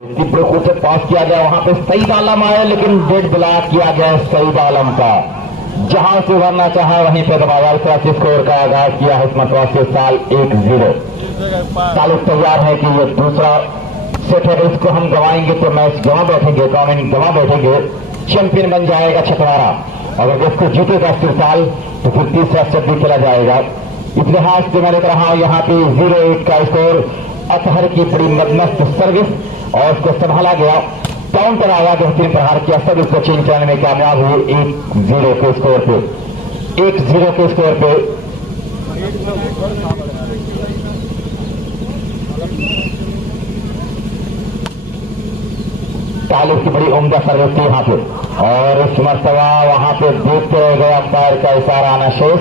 ब्रोको से पास किया गया, वहां पे सईद आलम आए लेकिन डेड ब्लॉक किया गया सईद आलम का। जहां से भरना चाहा वहीं पे दबाया। इस तरह से स्कोर का आगाज किया है इसमें के साल 1-0। तालिब तैयार है कि ये दूसरा सेट है, इसको हम गवाएंगे तो मैच गवा बैठेंगे, टूर्नामेंट गवा बैठेंगे, चैंपियन बन जाएगा छतवारा। अगर इसको जीतेगा तिरसाल तो फिर तीसरा सेट भी खेला जाएगा। इतिहास से मैंने कहा यहाँ पे 0-1 का स्कोर। अतहर की बड़ी मदमस्त सर्विस और उसको संभाला गया, काउंटर आया, बेहतरीन प्रहार किया, सब इसको चेंज कराने में कामयाब हुए 1-0 के स्कोर पे। 1-0 के स्कोर पे तालिब की बड़ी उम्दा सर्विस थी यहाँ पे और इस मरतबा वहां पे देखते रह गए अंपायर का इशारा आना शेष।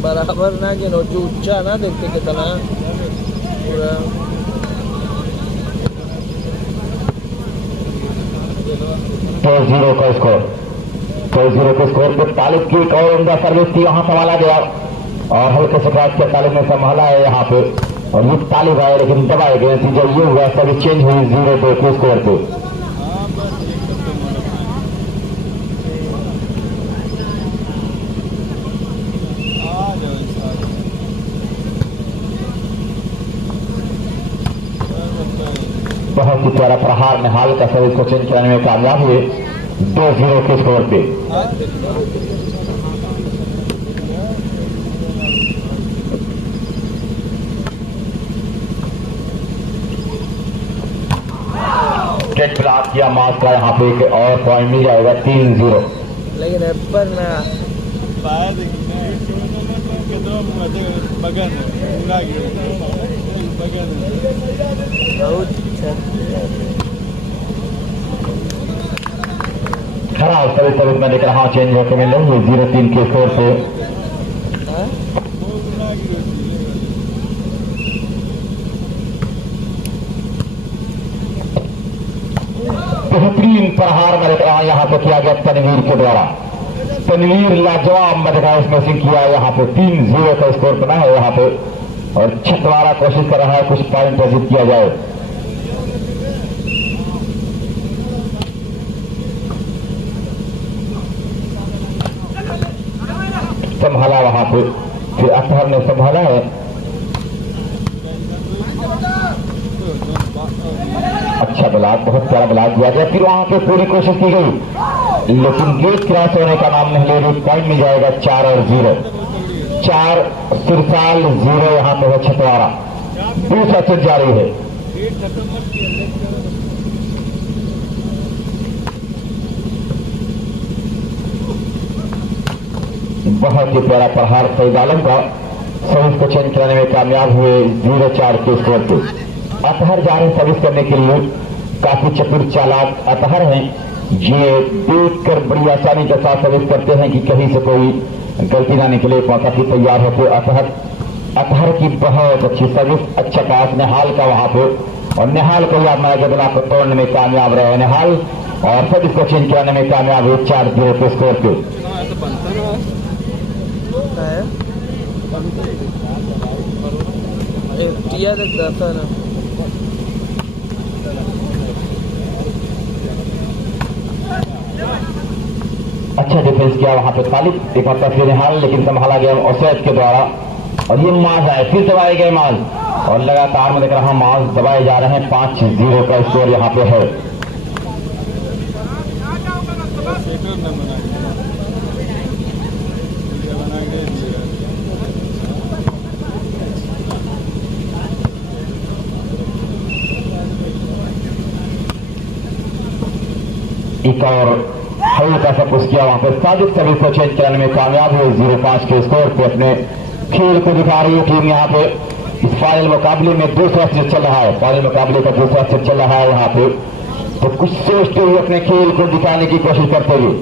बराबर ना कि जो ऊंचा ना देखते कितना पूरा 2-0 का स्कोर। 2-0 के स्कोर पे तालिब की एक और उम्दा सर्विस थी, वहां संभाला गया और हल्के से क्रॉस किया, तालिब ने संभाला है यहाँ पे और ये तालिब आए लेकिन दबाए गए। नतीजा ये हुआ, सर्विस चेंज हुई 0-2 के स्कोर पे। बहुत ही प्यारा प्रहार निहाल का सर्विस को चेंज कराने में कामयाब हुए 2-0 के स्कोर पे। डेड ब्लॉक किया मास का, यहाँ पे एक और पॉइंट मिल जाएगा 3-0। लेकिन एप्पल ना खराब सर्विस मैं देख रहा हूँ चेंज होकर मिल रही है 0-3 के स्कोर पे। बेहतरीन प्रहार मैं देख रहा हूँ यहाँ पे किया गया तनवीर के द्वारा। तनवीर लाजवाब मैं देखा इसमें से किया यहाँ पे 3-0 का स्कोर बना है यहाँ पे और छतवारा कोशिश कर रहा है कुछ पॉइंट अर्जित किया जाए। संभाला वहां पे, फिर अतहर ने संभाला है, अच्छा ब्लॉक, बहुत प्यारा ब्लॉक दिया गया, फिर वहां पे पूरी कोशिश की गई लेकिन गेट क्रॉस होने का नाम नहीं ले रही। पॉइंट मिल जाएगा 4-0। 4 तिरसाल 0 यहाँ पे है छतवारा। दूसरा सेट जारी है। बहुत ही प्यारा प्रहार सईद आलम का, सर्विस को चेंज कराने में कामयाब हुए 0-4 के स्कोर पे। अतहर जा रहे सर्विस करने के लिए, काफी चतुर चालाक अतहर हैं, ये देखकर बड़ी आसानी के साथ सर्विस करते हैं कि कहीं से कोई गलती ना निकले, काफी तैयार होते। अतहर की बहुत अच्छी सर्विस, अच्छा पास निहाल का वहां पे और निहाल को याद माया जबला को तोड़ने में कामयाब रहे निहाल और सर्विस को चेंज कराने में कामयाब हुए 4-0 के स्कोर पे। अच्छा डिफेंस किया वहां पे तालिब, एक बार फिर निहाल लेकिन संभाला गया ओसैद के द्वारा और ये माज आए, फिर दबाए गए माज और लगातार मैं देख रहा हूं माज दबाए जा रहे हैं। 5-0 का स्कोर यहाँ पे है। एक और हल्का सा पुश किया वहां पर, साजिद सर्विस को चेंज कराने में कामयाब हुए 0-5 के स्कोर पे। अपने खेल को दिखा रही है टीम यहाँ पे। इस फाइनल मुकाबले में दूसरा सेट चल रहा है, फाइनल मुकाबले का दूसरा सेट चल रहा है यहाँ पे, तो कुछ सोचते हुए अपने खेल को दिखाने की कोशिश करते हुए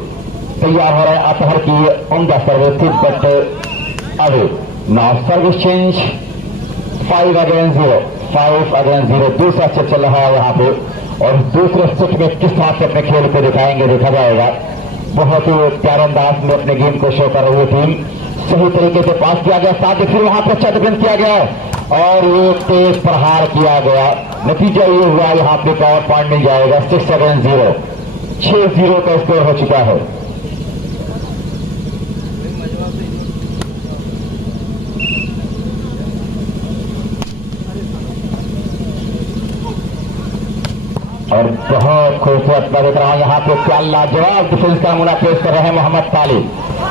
तैयार हो रहे हैं। अतहर की उम्दा सर्विस थी बट अभी नाउ सर्विस चेंज 5-0 दूसरा सेट चल रहा है यहाँ पे और दूसरे सेट में किस तरह से अपने खेल को दिखाएंगे देखा जाएगा। बहुत ही प्यारे अंदाज में अपने गेम को शो कर रही है टीम। सही तरीके से पास किया गया, साथ ही फिर वहां पर अच्छा डिफेंस किया गया और ये तेज प्रहार किया गया। नतीजा ये हुआ यहाँ पे पावर पॉइंट मिल जाएगा 6-0। 6-0 का स्कोर हो चुका है। और बहुत खूबसूरत मैं देख रहा हूं यहाँ पे क्या लाजवाब डिफेंस का नमूना पेश कर रहे हैं मोहम्मद तालिब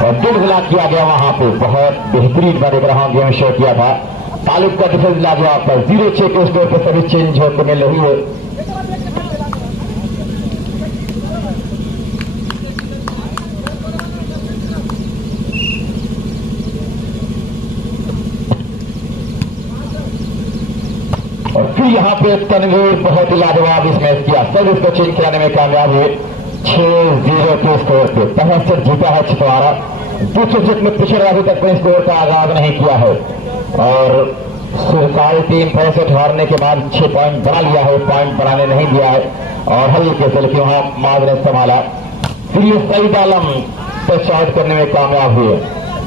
और 1.5 लाख किया गया वहां पे। बहुत बेहतरीन मैं देख रहा हूं गेम शो किया था। तालिब का डिफेंस लाजवाब था। 0-6 के स्कोर पर सभी चेंज होते मिल रही है। और फिर यहाँ पे तनवीर बहुत ही लाजवाब इस मैच किया, सब इसको चेंज कराने में कामयाब हुए 6-0 के स्कोर पे। पहला सेट जीता है छितवाड़ा। दूसरे सेट में पिछड़े अभी तक अपने स्कोर का आगाज नहीं किया है और सुरसाल टीम पहले सेट हारने के बाद 6 पॉइंट बना लिया है, पॉइंट बनाने नहीं दिया है और हल्के से लेकिन वहां माज ने संभाला। फिर ये सईद आलम टच आउट करने में कामयाब हुए,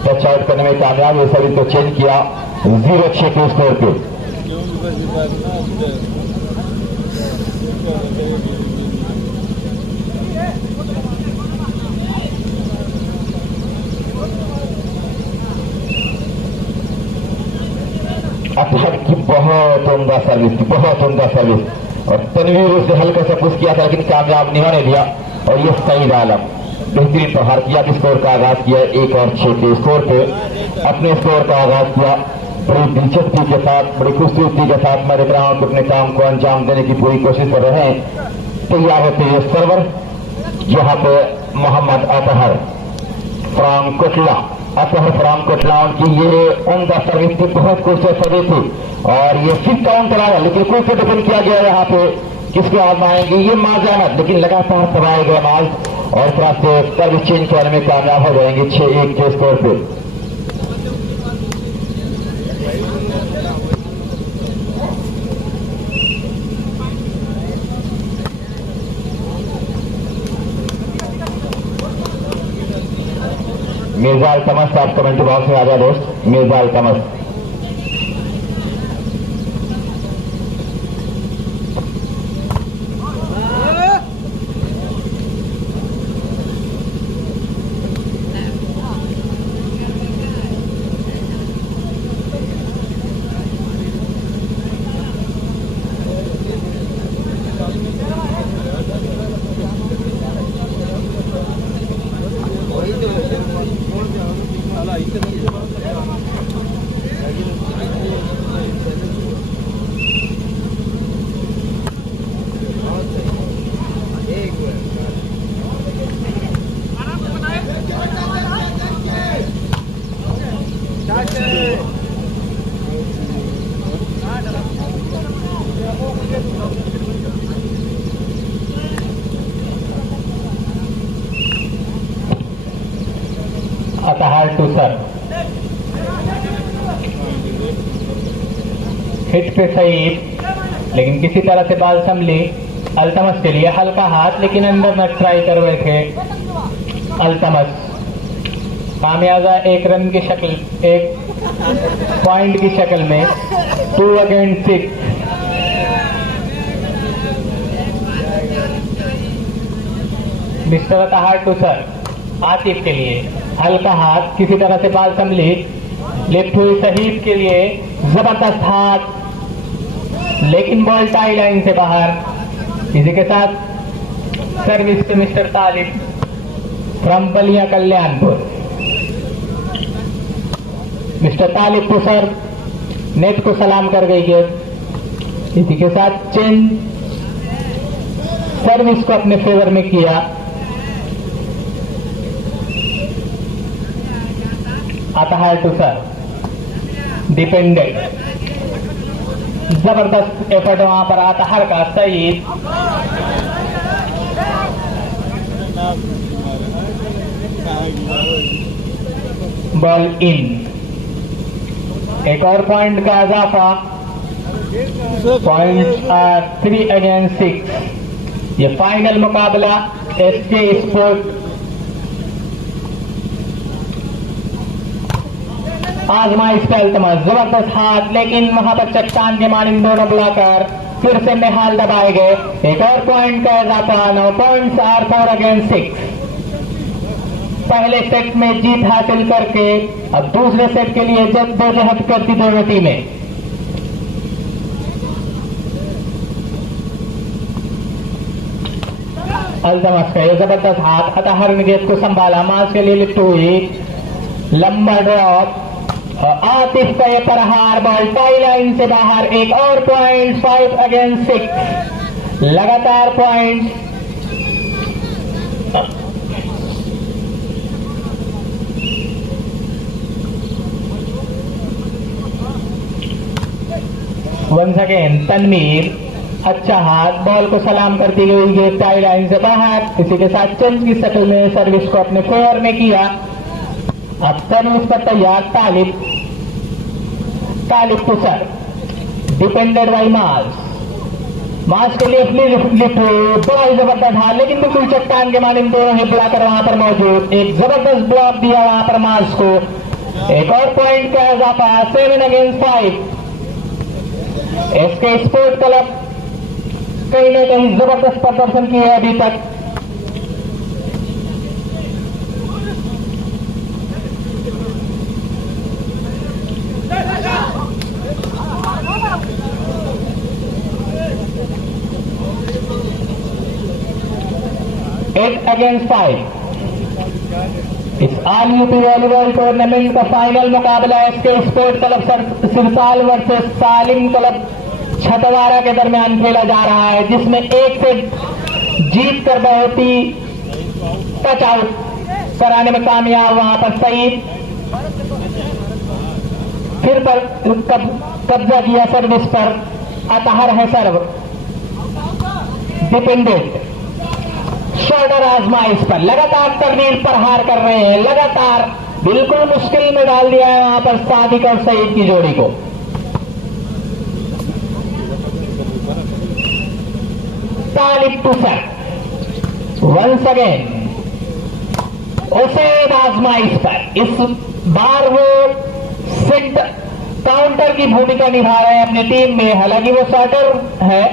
टच आउट करने में कामयाब हुए, सभी को चेंज किया 0-6 के स्कोर पे। अटहर की बहुत उम्दा सर्विस थी, बहुत उम्दा सर्विस और तनवीर उसे हल्का सा पुश किया था लेकिन कामयाब नहीं होने दिया। और ये सईद आलम बेहतरीन प्रहार किया, स्कोर का आगाज किया 1 और 6 के स्कोर पे। अपने स्कोर का आगाज किया बड़ी दिलचस्पी के साथ, बड़ी खूबसूरती के साथ। मैं देख रहा हूं कि अपने काम को अंजाम देने की पूरी कोशिश कर रहे हैं। तैयार होते हैं सर्वर यहाँ पे मोहम्मद अतहर फ्राम कोटला, अतहर फ्राम कोटला। उनकी ये उम्दा सर्विस थी, बहुत खूबसूरत सर्विस थी और ये फिर काउंटर आया लेकिन कोई से डिफेंड किया गया यहाँ पे। किसके आजमाएंगे ये माज अहमद, लेकिन लगातार सवाए गए माज और इस तरह से सर्विस चेंज करने में कामयाब हो जाएंगे 6-1 के स्कोर पे। मिर्जा अल्तमस आप कमेंट्री बॉक्स में आ जाए दोस्त। Mirza Altamas Athar to serve hit पे सईद लेकिन किसी तरह से बाल संभली। अल्तमस के लिए हल्का हाथ लेकिन अंदर न ट्राई कर रहे थे अल्तमस। कामयाबा 1 रन की शक्ल, 1 पॉइंट की शक्ल में 2 against 6। Mister Athar to serve Atif के लिए हल्का हाथ, किसी तरह से बाल संभली। लेफ्ट हुई शहीद के लिए जबरदस्त हाथ लेकिन बॉल टाई लाइन से बाहर। इसी के साथ सर्विस पे mister Talib from Ballia Kalyanpur. Mister Talib को सर नेट को सलाम कर गई गेंद। इसी के साथ चेंज सर्विस को अपने फेवर में किया। अतहर टू सर डिपेंडेंट, जबरदस्त एफर्ट वहां पर अतहर का। सईद बॉल इन, एक और पॉइंट का इजाफा। Point 3 against 6। ये फाइनल मुकाबला एसके स्पोर्ट आजमाइश पे अल्तमस, जबरदस्त हाथ, लेकिन वहां पर चट्टान के मानिंद दोनों ब्लॉकर फिर से निहाल दबाए गए। एक और पॉइंट का इजाफा, 9 पॉइंट्स आर 4 अगेंस्ट 6। पहले सेट में जीत हासिल करके अब दूसरे सेट के लिए जद्दोजहद करती दोनों टीमें। अल्तमस का ये जबरदस्त हाथ, अतहर ने गेंद को संभाला, मास के लिए लिफ्ट हुई, लंबा ड्रॉप, आतिफ का ये प्रहार, बॉल टाई लाइन से बाहर। एक और पॉइंट, 5 अगेंस्ट 6, लगातार पॉइंट। वंस अगेन तनवीर, अच्छा हाथ, बॉल को सलाम करती गई गेंद टाई लाइन से बाहर। इसी के साथ चेंज की शक्ल में सर्विस को अपने फेवर में किया। अब सर्विस पर तैयार तालिब, तालिब पुसर, डिपेंडेड बाई मास के लिए लिफ्ट हुई, बॉल जबरदस्त हाथ, लेकिन बिल्कुल चट्टान के मानिंद दोनों ही ब्लॉकर वहां पर मौजूद। एक जबरदस्त ब्लॉक दिया वहां पर मास को। एक और पॉइंट का इजाफा, 7 अगेंस्ट 5। एसके स्पोर्ट क्लब कहीं न कहीं जबरदस्त प्रदर्शन किया है अभी तक। Eight against 5। इस ऑल यूपी वॉलीबॉल टूर्नामेंट का फाइनल मुकाबला SK sport club Sirsal versus Salim club Chhatwara के दरमियान खेला जा रहा है, जिसमें एक सेट जीत कर बहुत ही टच आउट कराने में कामयाब वहां पर सईद। फिर पर कब्जा किया सर्विस पर, अतहर है सर्व, डिपेंडेंट शॉर्टर आजमाइश पर लगातार तनवीर प्रहार कर रहे हैं, लगातार बिल्कुल मुश्किल में डाल दिया है वहां पर सादिक और सईद की जोड़ी को। तालिब पुसर वंस अगेन उसैद आजमाइश पर। इस बार वो सेट काउंटर की भूमिका निभा रहे हैं अपनी टीम में। हालांकि वो शॉर्टर है,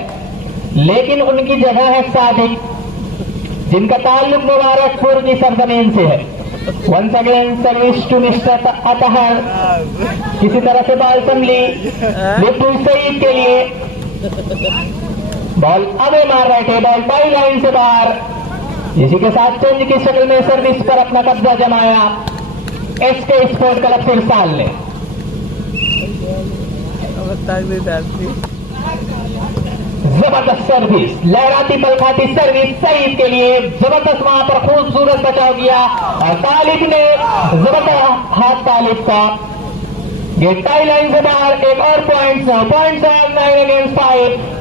लेकिन उनकी जगह है सादिक, जिनका ताल्लुक मुबारकपुर की सरजमीन से है। Once again service to mister Athar, किसी तरह से बॉल संभली, लिफ्ट सईद के लिए, बॉल अबे मार रहे थे, बॉल टाई लाइन से बाहर। इसी के साथ चेंज की शक्ल में सर्विस पर अपना कब्जा जमाया एसके स्पोर्ट क्लब सिरसाल ने। जबरदस्त सर्विस, लहराती पलखाती सर्विस सईद के लिए, जबरदस्त वहां पर खूबसूरत बचाव किया और तालिब ने जबरदस्त हाथ तालिब का, गेट टाई लाइन से बाहर। एक और पॉइंट, 9 अगेंस्ट 5।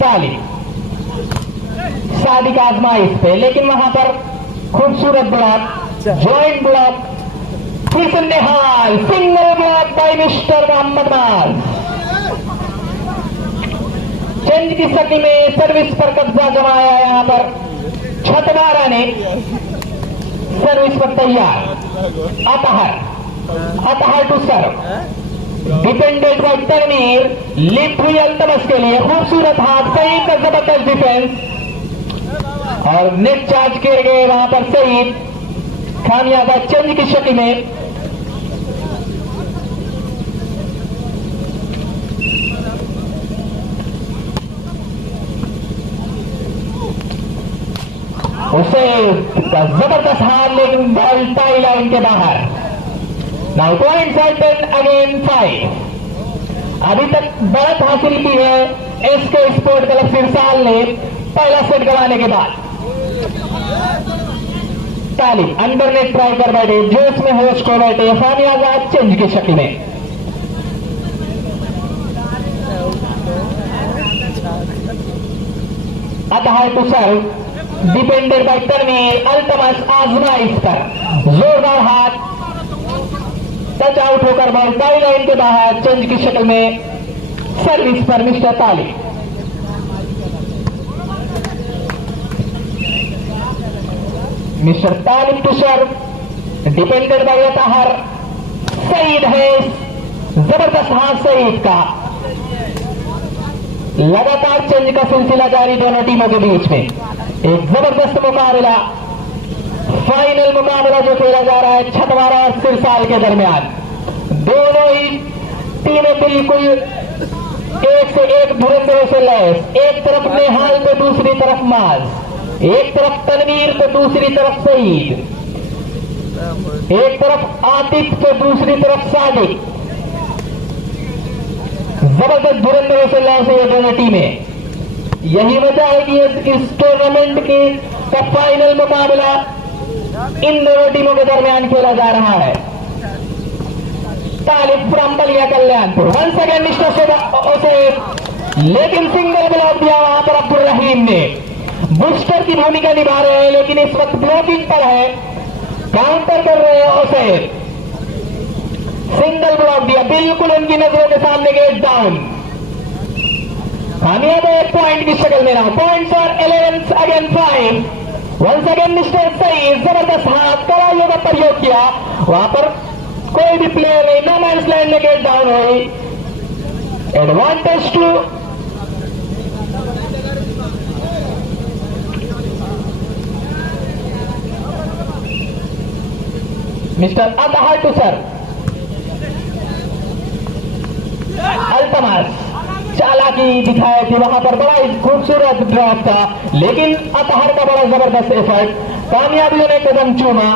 तालिब सादिक आजमाइश पे, लेकिन वहां पर खूबसूरत ब्लॉक, जॉइंट ब्लॉक, फिर से Nihal, single block by mister Mohammad Mal. Change की शक्ल में सर्विस पर कब्जा जमाया यहां पर छतवारा ने। सर्विस पर तैयार Athar to serve, dependent by Tanveer, lift हुई अल्तमस के लिए, खूबसूरत हाथ, सईद का जबरदस्त डिफेंस और नेट चार्ज किए गए वहां पर सईद, खामियाजा चेंज की शक्ल में। उसे जबरदस्त हार, लेकिन बॉल टाई लाइन के बाहर। Now points are 10 against 5। अभी तक बढ़त हासिल की है एसके स्पोर्ट क्लब सिरसाल ने पहला सेट गंवाने के बाद। तालिब अंडर नेट ट्राई कर बैठे, जोश में होश को बैठे, फानी आजाद चेंज की शक्ल में। Athar to serve, depended by Tanveer, Altamas आजमाइश पर, जोरदार हाथ, टच आउट होकर बॉल टाई लाइन के बाहर। चेंज की शक्ल में सर्विस पर mister Talib. Mister Talib to serve, depended by Athar. Saeed है, जबरदस्त हाथ सईद का। लगातार चेंज का सिलसिला जारी दोनों टीमों के बीच में। एक जबरदस्त मुकाबला, फाइनल मुकाबला जो खेला जा रहा है छतवारा और सिरसाल के दरमियान। दोनों ही टीमें बिल्कुल एक से एक धुरंधरों से लैस। एक तरफ नेहाल तो दूसरी तरफ माज, एक तरफ तनवीर तो दूसरी तरफ सईद, एक तरफ आतिफ तो दूसरी तरफ सादिक। जबरदस्त धुरंधरों से लैस है ये दोनों टीमें। यही वजह है कि इस टूर्नामेंट की का फाइनल मुकाबला इन दोनों टीमों के दरमियान खेला जा रहा है। Talib from Ballia Kalyanpur, once again mister उसे, लेकिन सिंगल ब्लॉक दिया वहां पर अब्दुल रहीम ने। बूस्टर की भूमिका निभा रहे हैं, लेकिन इस वक्त ब्लॉकिंग पर है, काउंटर कर रहे हैं उसे। सिंगल ब्लॉक दिया, बिल्कुल उनकी नजरों के सामने गेट डाउन। कामयाब एक पॉइंट की शक्ल में रहा। पॉइंट्स और 11 again 5। Once again mister Saeed, जबरदस्त हाथ कड़ाइयों का प्रयोग किया, वहां पर कोई भी प्लेयर नहीं, नो मैंस लैंड में गेट डाउन हुई। Advantage to mister Athar to sir. Altamash चालाकी दिखाई थी वहां पर, बड़ा खूबसूरत ड्रॉप था, लेकिन अतहर का बड़ा जबरदस्त एफर्ट, कामयाबियों ने कदम चूमा।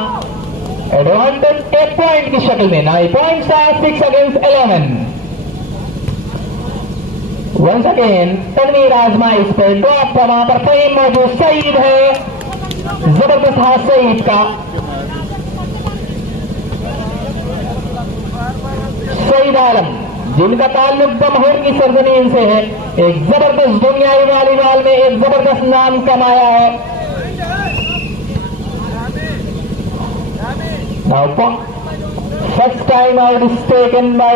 एडवांटेज एक पॉइंट की शक्ल में। 9 points are 6 against 11। Once again Tanveer आजमा इस पर ड्रॉप था, वहां पर फहीम मौजूद। सईद है, जबरदस्त हाथ सईद का। सईद आलम जिनका ताल्लुक जमहूर की सरजमीन से है, एक जबरदस्त दुनियाई वॉलीबॉल में एक जबरदस्त नाम कमाया है। Now, first time out is taken by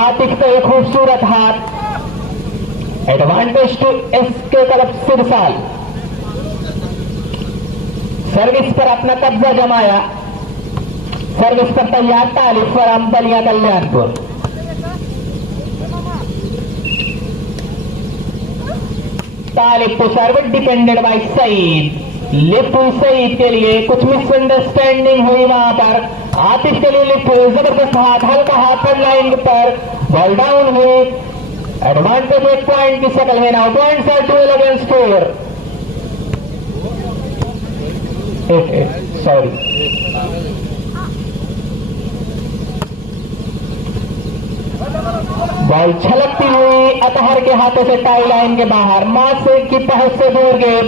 Atif का एक खूबसूरत हाथ। एडवांटेज टू एसके तरफ सिरसाल। सर्विस पर अपना कब्जा जमाया, सर्विस पर तैयार तालिब फराम बलिया कल्याणपुर। तालिब को सर्व डिपेंडेड बाय सईद। लिफ्ट हुई सईद के लिए, कुछ मिसअंडरस्टैंडिंग हुई वहां पर। आतिफ के लिए लिफ्ट हुई, जबरदस्त हाथ, हल्का हाथ पर लाइन पर, बॉल डाउन हुई। एडवांटेज एक पॉइंट की शक्ल में। Now points are 12 against 4। 8 sorry. Ball छलकती हुई अतहर के हाथों से टाई लाइन के बाहर, मार्क से की पहुंच से दूर गए।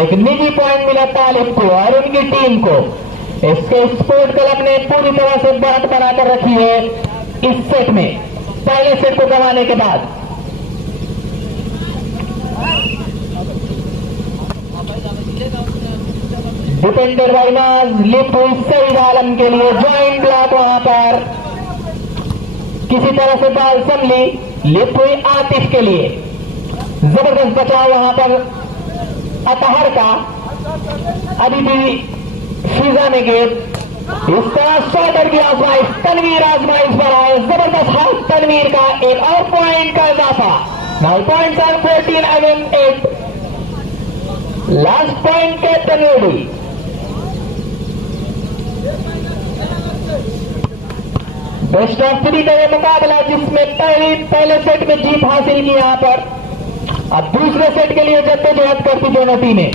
एक निजी पॉइंट मिला तालिब को और उनकी टीम को। इसके स्पोर्ट क्लब ने पूरी तरह से बढ़त बनाकर रखी है इस सेट में, पहले सेट को गंवाने के बाद। डिपेंडेड बाय नाज, लिफ्ट हुई सईद आलम के लिए, ज्वाइंट ब्लॉक वहां पर, किसी तरह से बॉल संभली, लिफ्ट हुई आतिफ के लिए, जबरदस्त बचाव वहां पर अतहर का। अभी भी फिजा में गेट, इस तरह शॉटर की आजमाइश, तनवीर आजमाइश पर आए, जबरदस्त हाथ तनवीर का, एक और पॉइंट का इजाफा। 9 points are 14 against 8। Last point captain ready. Best of 3 का यह मुकाबला, जिसमें पहले सेट में जीत हासिल की यहां पर, अब दूसरे सेट के लिए जद्दोजहद करती दोनों टीमें।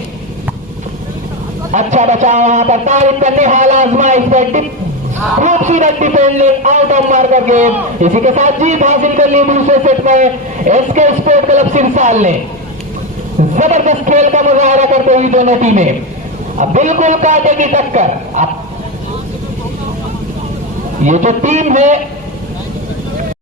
अच्छा बचाव वहां पर, तारिफ करने हाल आजमाइश पर, खूबसूरत defending out of marker game. इसी के साथ जीत हासिल कर ली दूसरे सेट में एसके स्पोर्ट क्लब सिरसाल ने। जबरदस्त खेल का मुजाहरा करते हुई दोनों टीमें। अब बिल्कुल कांटे की टक्कर। अब ये जो टीम है